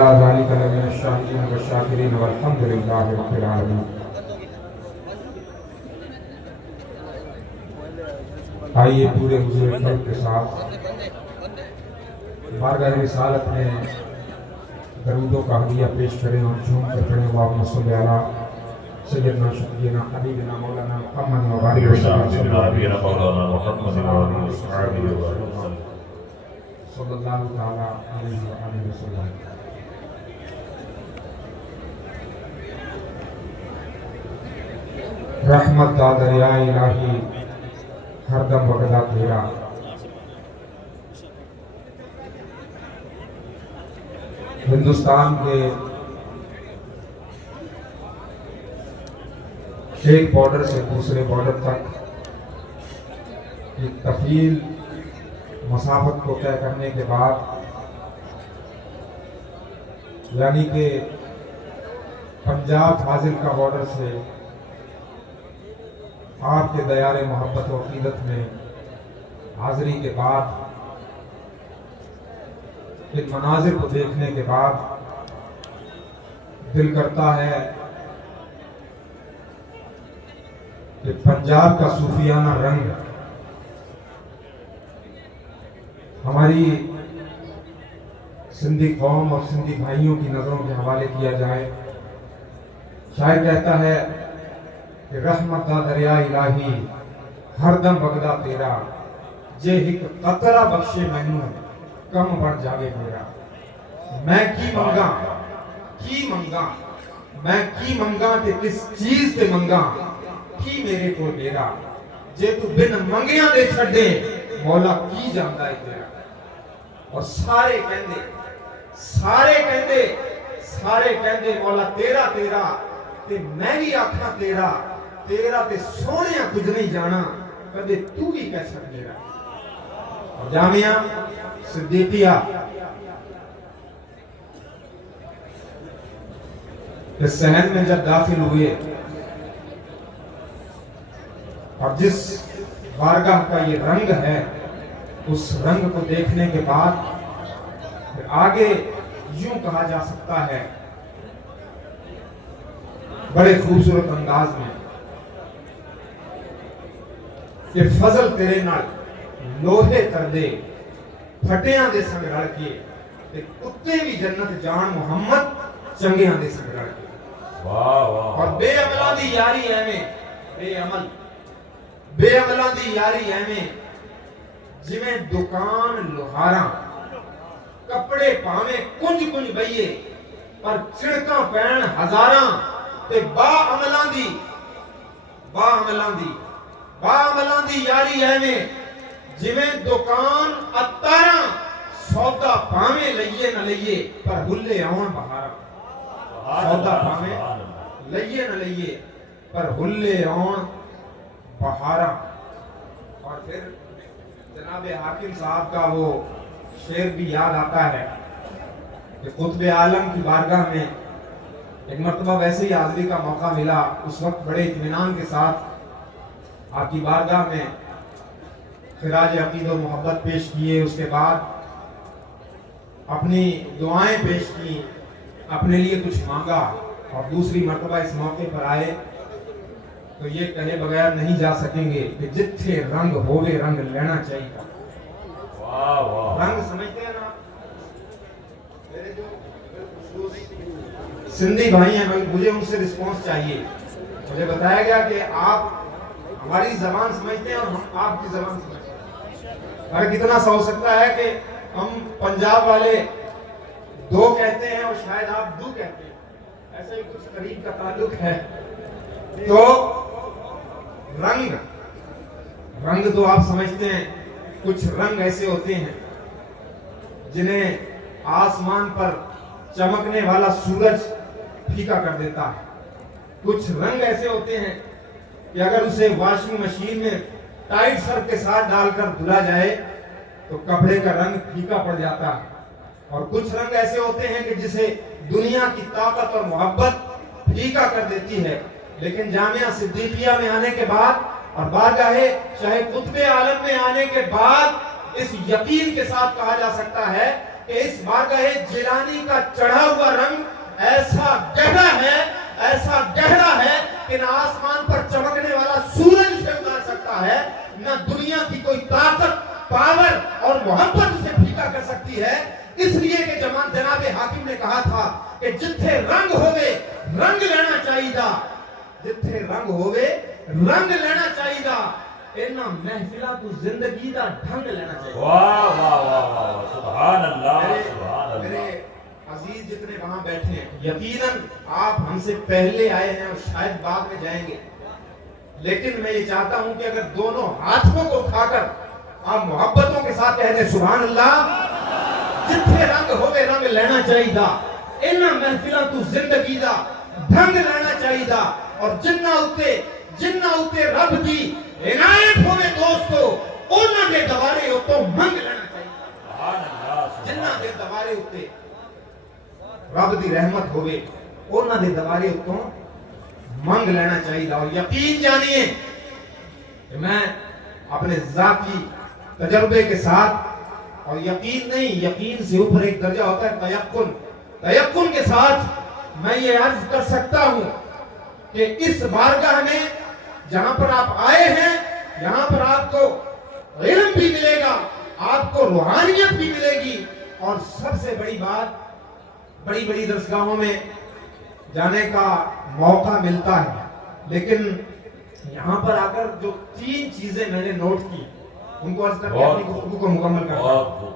على ذلك لمن الشاهدين والشاكرين والحمد لله رب العالمين۔ آئیے پورے حضور اکرم کے ساتھ بارگاہ رسالت میں درودوں کا ہدیہ پیش کریں اور جھوم کر پڑھیں اللہم صلی علی سیدنا شفیعنا حبیبنا مولانا محمد وبارک وسلم صلی اللہ تعالی علیہ وآلہ وسلم۔ رحمت دا دریا الہی ہر دم وگدا تیرا، ہندوستان کے ایک بارڈر سے دوسرے بارڈر تک ایک طویل مسافت کو طے کرنے کے بعد، یعنی کہ پنجاب فاضل کا بارڈر سے آپ کے دیار محبت و عقیدت میں حاضری کے بعد، ان مناظر کو دیکھنے کے بعد دل کرتا ہے کہ پنجاب کا صوفیانہ رنگ ہماری سندھی قوم اور سندھی بھائیوں کی نظروں کے حوالے کیا جائے۔ شاعر کہتا ہے کہ رحمت دا دریا الہی ہر دم وگدا تیرا، جے ہک قطرہ بخشے مینوں کم بڑھ جاوے میرا۔ میں کی منگاں تے کس چیز تے منگاں، کی میرے کو میرا، جے تو بن منگیاں دے چھڑے مولا کی جاندا ہے تیرا۔ اور سارے کہندے مولا تیرا تیرا، تے میں بھی آکھاں تیرا تیرا، تے سونیاں کچھ نہیں جانا، کدے تو ہی کہہ سک میرا۔ اور جامعہ صدیقیہ اس صحن میں جب داخل ہوئے اور جس بارگاہ کا یہ رنگ ہے، اس رنگ کو دیکھنے کے بعد پھر آگے یوں کہا جا سکتا ہے بڑے خوبصورت انداز میں کہ فضل تیرے نال لوہے تردے پھٹیاں دے سنگ رل کے، تے کتے بھی جنت جان محمد چنگیاں دے سنگ رل کے۔ اور بے عملاں دی یاری ایویں، بے عملاں دی یاری ایویں جویں دکان لوہاراں، کپڑے پاویں کنج کنج بئیے پر چڑکاں پین ہزاراں، تے با عملاں دی یاری ایویں جویں دکان اتاراں، سودا پاویں لئیے نہ لئیے پر ہلے آون بہاراں۔ سودا پاویں لئیے نہ لئیے پر ہلے آون بہاراں۔ اور پھر جناب حاکم صاحب کا وہ شعر بھی یاد آتا ہے کہ قطب عالم کی بارگاہ میں ایک مرتبہ ویسے ہی حاضری کا موقع ملا، اس وقت بڑے اطمینان کے ساتھ آپ کی بارگاہ میں خراج عقید و محبت پیش کیے، اس کے بعد اپنی دعائیں پیش کی، اپنے لیے کچھ مانگا، اور دوسری مرتبہ اس موقع پر آئے تو یہ کہے بغیر نہیں جا سکیں گے کہ جتھے رنگ ہوئے رنگ لینا چاہیے۔ رنگ سمجھتے ہیں نا میرے جو سندھی بھائی ہیں، مجھے ان سے رسپانس چاہیے۔ مجھے بتایا گیا کہ آپ ہماری زبان سمجھتے ہیں اور ہم آپ کی زبان سمجھتے ہیں۔ فرق اتنا سا ہو سکتا ہے کہ ہم پنجاب والے دو کہتے ہیں اور شاید آپ دو کہتے ہیں، ایسا ہی کچھ قریب کا تعلق ہے۔ تو رنگ تو آپ سمجھتے ہیں، کچھ رنگ ایسے ہوتے ہیں جنہیں آسمان پر چمکنے والا سورج پھیکا کر دیتا ہے، کچھ رنگ ایسے ہوتے ہیں کہ اگر اسے واشنگ مشین میں ٹائٹ سرف کے ساتھ ڈال کر دھلا جائے تو کپڑے کا رنگ پھیکا پڑ جاتا ہے، اور کچھ رنگ ایسے ہوتے ہیں کہ جسے دنیا کی طاقت اور محبت پھیکا کر دیتی ہے۔ لیکن جامعہ صدیقیہ میں آنے کے بعد اور بارگاہ شاہ قطب عالم میں آنے کے بعد اس یقین کے ساتھ کہا جا سکتا ہے کہ اس بارگاہ جیلانی کا چڑھا ہوا رنگ ایسا گہرا ہے کہ نہ آسمان پر چمکنے والا سورج اسے اتار سکتا ہے، نہ دنیا کی کوئی طاقت، پاور اور محبت اسے پھیکا کر سکتی ہے۔ اس لیے کہ جناب حاکم نے کہا تھا کہ جتھے رنگ ہوئے رنگ لینا چاہیے دا، جتھے رنگ ہوئے رنگ لینا چاہیے دا، اینا محفلہ تو زندگی دا ڈھنگ لینا چاہیے۔ واہ واہ واہ واہ، سبحان اللہ سبحان اللہ۔ میرے عزیز جتنے وہاں بیٹھے ہیں، یقیناً آپ ہم سے پہلے آئے ہیں اور شاید بعد میں جائیں گے، لیکن میں یہ چاہتا ہوں کہ اگر دونوں ہاتھوں کو اٹھا کر آپ محبتوں کے ساتھ کہہ دیں سبحان اللہ، جتھے رنگ ہوئے رنگ لینا چاہیے دا، اینا محفلہ تو زندگی دا ڈھنگ لینا چاہیے دا، اور جنہ اتے رب دی عنایت ہوئے دوستو، اونا دے دوارے اتوں منگ لینا چاہیے۔ سبحان اللہ جنہ دے دوارے اتے رب دی رحمت ہوئے اونا دے دوارے اتوں منگ لینا چاہیے دا۔ اور یقین جانیے کہ میں اپنے ذاتی تجربے کے ساتھ، اور یقین نہیں، یقین سے اوپر ایک درجہ ہوتا ہے تیقن کے ساتھ میں یہ عرض کر سکتا ہوں کہ اس بارگاہ میں جہاں پر آپ آئے ہیں، یہاں پر آپ کو علم بھی ملے گا، آپ کو روحانیت بھی ملے گی، اور سب سے بڑی بات، بڑی بڑی درسگاہوں میں جانے کا موقع ملتا ہے، لیکن یہاں پر آ کر جو 3 چیزیں میں نے نوٹ کی ان کو عرض کر کے اپنی گفتگو کو مکمل کرتا ہوں۔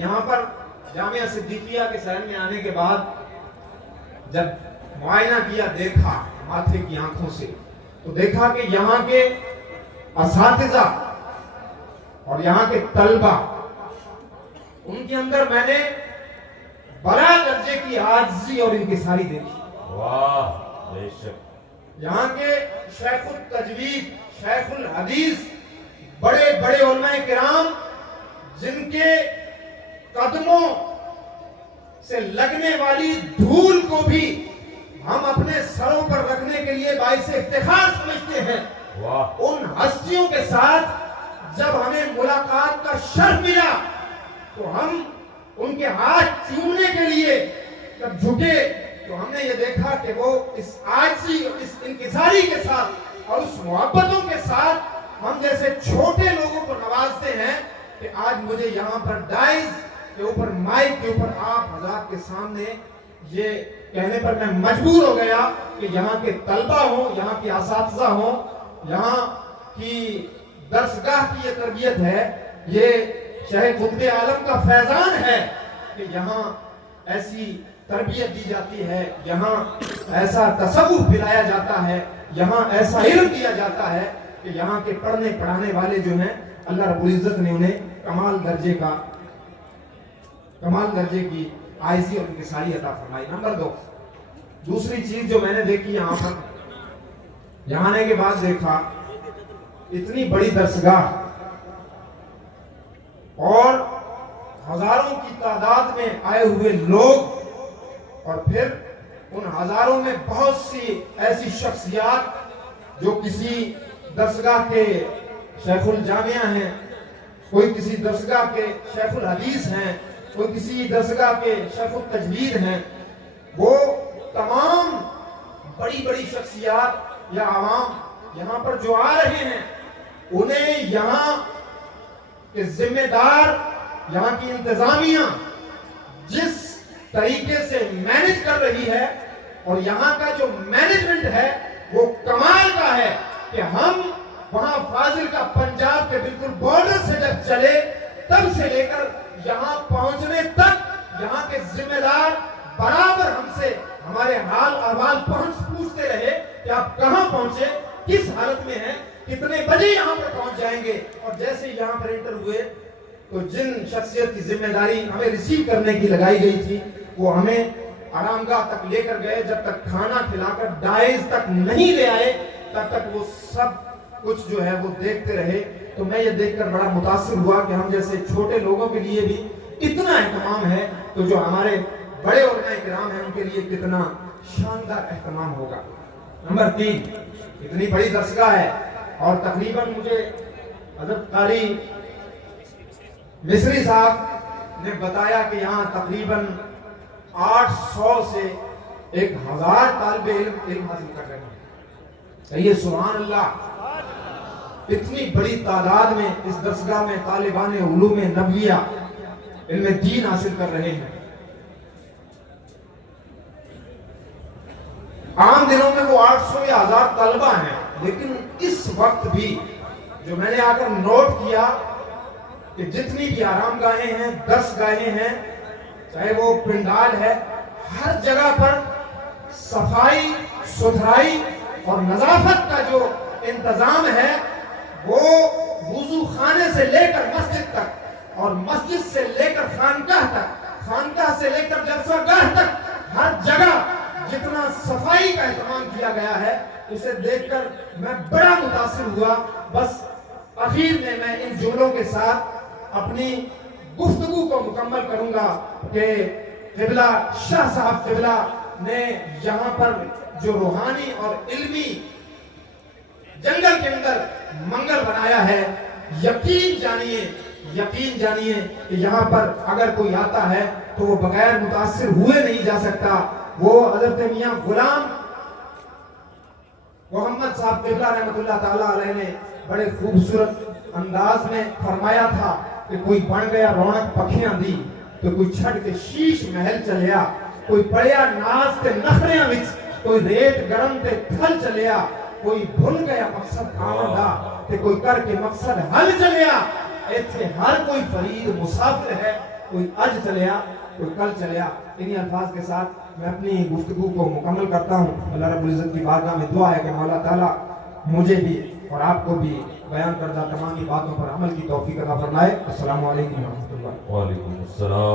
یہاں پر جامعہ صدیقیہ کے سہن میں آنے کے بعد جب معائنہ کیا، دیکھا ماتھے کی آنکھوں سے، تو دیکھا کہ یہاں کے اساتذہ اور یہاں کے طلبہ، ان کے اندر میں نے بڑا درجے کی عاجزی اور انکساری دیکھی۔ واہ بے شک۔ یہاں کے شیخ التجوید، شیخ الحدیث، بڑے بڑے علماء کرام، جن کے قدموں سے لگنے والی دھول کو بھی ہم اپنے سروں پر رکھنے کے لیے باعث افتخار سمجھتے ہیں، ان ہستیوں کے ساتھ جب ہمیں ملاقات کا شرف ملا تو ہم ان کے ہاتھ چومنے کے لیے جب جھکے تو ہم نے یہ دیکھا کہ وہ اس عاجزی، اس انکساری کے ساتھ اور اس محبتوں کے ساتھ ہم جیسے چھوٹے لوگوں کو نوازتے ہیں کہ آج مجھے یہاں پر ڈائز کے اوپر، مائک کے اوپر آپ حضرات کے سامنے یہ کہنے پر میں مجبور ہو گیا کہ یہاں کے طلبہ ہوں، یہاں کے اساتذہ ہوں، یہاں کی درسگاہ کی یہ تربیت ہے، یہ شیخ قطب عالم کا فیضان ہے کہ یہاں ایسی تربیت دی جاتی ہے، یہاں ایسا تصوف پلایا جاتا ہے، یہاں ایسا علم دیا جاتا ہے کہ یہاں کے پڑھنے پڑھانے والے جو ہیں، اللہ رب العزت نے انہیں کمال درجے کی عاجزی اور انکساری عطا فرمائی۔ نمبر 2، دوسری چیز جو میں نے دیکھی یہاں پر، یہاں آنے کے بعد دیکھا اتنی بڑی درسگاہ اور ہزاروں کی تعداد میں آئے ہوئے لوگ، اور پھر ان ہزاروں میں بہت سی ایسی شخصیات جو کسی درسگاہ کے شیخ الجامعہ ہیں، کوئی کسی درسگاہ کے شیخ الحدیث ہیں، کوئی کسی درسگاہ کے شیخ التجوید ہیں، وہ تمام بڑی بڑی شخصیات یا عوام یہاں پر جو آ رہے ہیں، انہیں یہاں کے ذمہ دار، یہاں کی انتظامیہ جس طریقے سے مینج کر رہی ہے، اور یہاں کا جو مینجمنٹ ہے وہ کمال کا ہے کہ ہم وہاں فاضل کا پنجاب کے بالکل بارڈر سے جب چلے تب سے لے کر یہاں پہنچنے تک یہاں کے ذمہ دار برابر ہم سے ہمارے حال احوال پوچھتے رہے کہ آپ کہاں پہنچے، کس حالت میں ہیں، کتنے بجے یہاں پر پہنچ جائیں گے۔ اور جیسے یہاں پر انٹر ہوئے تو جن شخصیت کی ذمہ داری ہمیں ریسیو کرنے کی لگائی گئی تھی، وہ ہمیں آرام گاہ تک لے کر گئے، جب تک کھانا کھلا کر ڈائز تک نہیں لے آئے تب تک وہ سب کچھ جو ہے وہ دیکھتے رہے۔ تو میں یہ دیکھ کر بڑا متاثر ہوا کہ ہم جیسے چھوٹے لوگوں کے لیے بھی اتنا اہتمام ہے، تو جو ہمارے بڑے علماء کرام ہیں ان کے لیے کتنا شاندار اہتمام ہوگا۔ نمبر 3، اتنی بڑی درسگاہ ہے، اور تقریباً مجھے حضرت قاری مصری صاحب نے بتایا کہ یہاں تقریباً 800 سے 1000 طالب علم حاصل کر رہے ہیں. کہیے سبحان اللہ. اتنی بڑی تعداد میں اس درسگاہ میں طالبان علوم نبویہ علم دین حاصل کر رہے ہیں. عام دنوں میں وہ 800 یا 1000 طلبہ ہیں، لیکن اس وقت بھی جو میں نے آ کر نوٹ کیا کہ جتنی بھی آرام گاہیں ہیں، درسگاہیں ہیں، چاہے وہ پنڈال ہے، ہر جگہ پر صفائی ستھرائی اور نظافت کا جو انتظام ہے وہ وضو خانے سے لے کر مسجد تک اور مسجد سے لے کر خانقاہ تک، خانقاہ سے لے کر جلسہ گاہ تک ہر جگہ جتنا صفائی کا اہتمام کیا گیا ہے اسے دیکھ کر میں بڑا متاثر ہوا. بس اخیر میں ان جملوں کے ساتھ اپنی گفتگو کو مکمل کروں گا کہ قبلہ شاہ صاحب قبلہ نے یہاں پر جو روحانی اور علمی جنگل کے اندر منگل بنایا ہے، یقین جانیے کہ یہاں پر اگر کوئی آتا ہے تو وہ بغیر متاثر ہوئے نہیں جا سکتا. وہ حضرت میاں غلام محمد صاحب قبلہ رحمت اللہ تعالیٰ علیہ نے بڑے خوبصورت انداز میں فرمایا تھا کہ کوئی بن گیا رونق پکھیاں دی تو کوئی چھڑ کے شیش محل چلیا، کوئی پڑیا ناز تے نخریاں وچ، کوئی ریت گرم تے تھل چلیا، کوئی بھول گیا مقصد آمن دا تے کوئی کر کے مقصد حل چلیا. ایتھے ہر کوئی فرید مسافر ہے، کوئی اج چلیا کوئی کل چلیا. انہی الفاظ کے ساتھ میں اپنی گفتگو کو مکمل کرتا ہوں. اللہ رب العزت کی بارگاہ میں دعا ہے کہ مولا تعالیٰ مجھے بھی اور آپ کو بھی بیان کردہ تمامی باتوں پر عمل کی توفیق عطا فرمائے. السلام علیکم ورحمۃ اللہ. وعلیکم السلام.